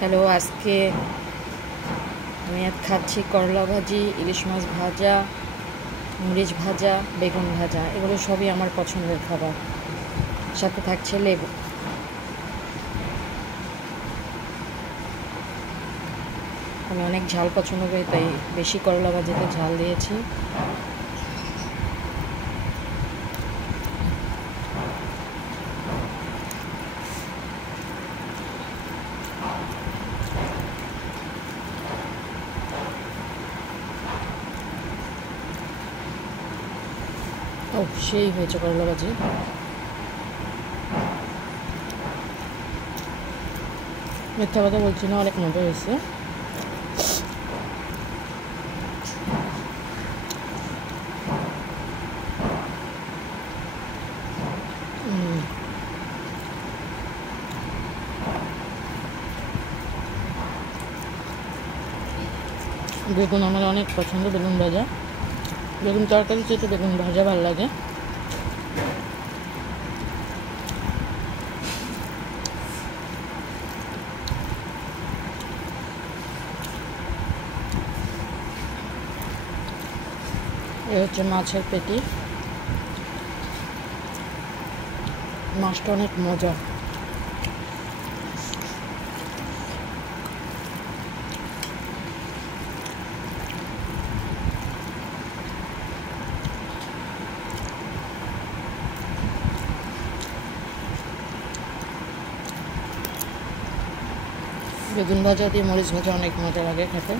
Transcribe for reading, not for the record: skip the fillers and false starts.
Hello, আজকে আমি খাচ্ছি করলা ভাজি, ইলিশ মাছ ভাজা, মরিচ ভাজা, বেগুন ভাজা। এগুলো সবই আমার পছন্দের খাবার। সাথে থাকছে লেবু। আমি অনেক ঝাল পছন্দ করি, তাই বেশি করলা ভাজিতে ঝাল দিয়েছি। ও, সেই হয়েছে করলা ভাজি। মিথ্যা কথা বলছি না, অনেক মজা হয়েছে। বেগুন আমার অনেক পছন্দ, বেগুন ভাজা। বেগুন তরকারি চেয়ে বেগুন ভাজা ভালো লাগে। এ হচ্ছে মাছের পেটি। মাছটা অনেক মজা। বেগুন ভাজা দিয়ে মরিচ ভাজা অনেক মজা লাগে খেতে।